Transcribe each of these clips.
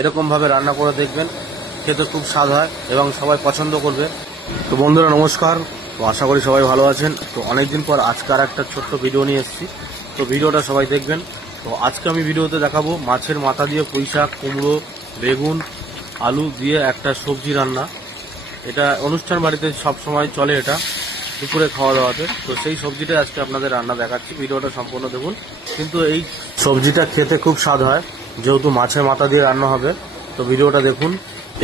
এরকমভাবে রান্না করে দেখবেন, খেতে খুব স্বাদ হয় এবং সবাই পছন্দ করবে। তো বন্ধুরা নমস্কার, তো আশা করি সবাই ভালো আছেন। তো অনেকদিন পর আজকে আর একটা ছোট্ট ভিডিও নিয়ে এসেছি, তো ভিডিওটা সবাই দেখবেন। তো আজকে আমি ভিডিওতে দেখাবো মাছের মাথা দিয়ে পুঁই শাক, কুমড়ো, বেগুন, আলু দিয়ে একটা সবজি রান্না। এটা অনুষ্ঠান বাড়িতে সব সময় চলে, এটা দুপুরে খাওয়া দাওয়াতে। তো সেই সবজিটা আজকে আপনাদের রান্না দেখাচ্ছি, ভিডিওটা সম্পূর্ণ দেখুন। কিন্তু এই সবজিটা খেতে খুব স্বাদ হয়, যেহেতু মাছের মাথা দিয়ে রান্না হবে। তো ভিডিওটা দেখুন।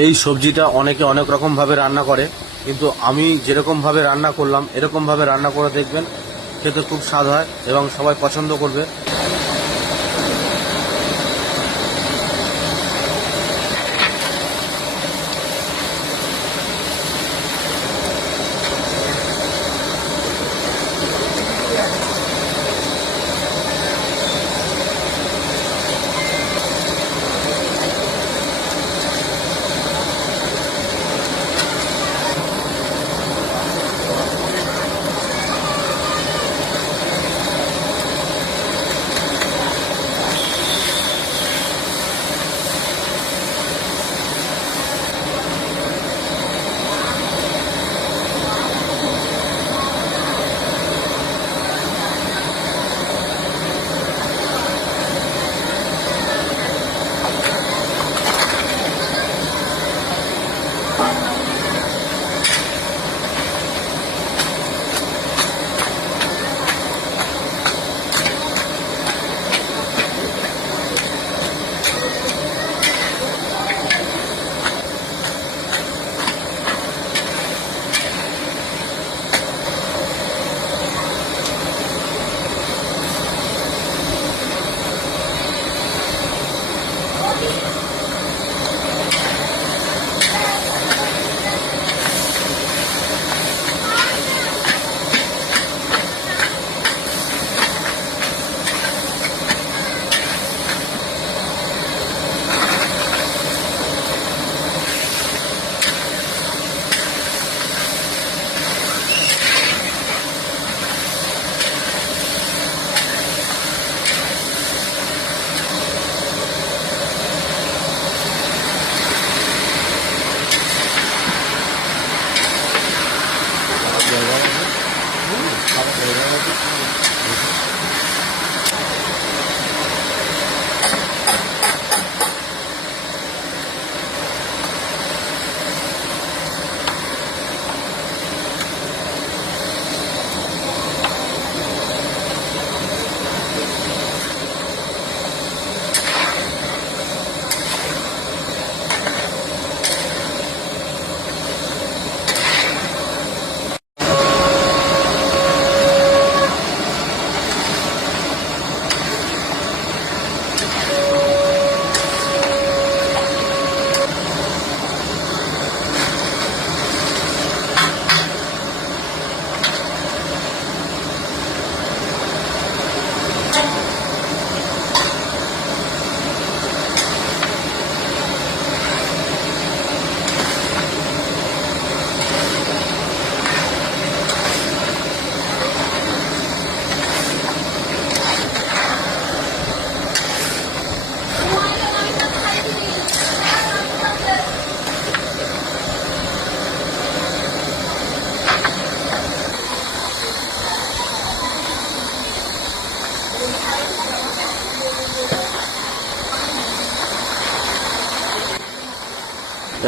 এই সবজিটা অনেকে অনেক রকমভাবে রান্না করে, কিন্তু আমি যেরকমভাবে রান্না করলাম এরকমভাবে রান্না করে দেখবেন, খেতে খুব স্বাদ হয় এবং সবাই পছন্দ করবে।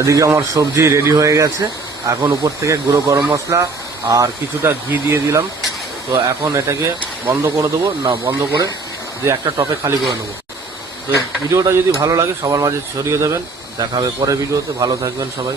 এদিকে আমার সবজি রেডি হয়ে গেছে। এখন উপর থেকে গুঁড়ো গরম মশলা আর কিছুটা ঘি দিয়ে দিলাম। তো এখন এটাকে বন্ধ করে দেবো, না বন্ধ করে দিয়ে একটা টপে খালি করে নেবো। তো ভিডিওটা যদি ভালো লাগে সবার মাঝে ছড়িয়ে দেবেন। দেখা হবে পরের ভিডিওতে। ভালো থাকবেন সবাই।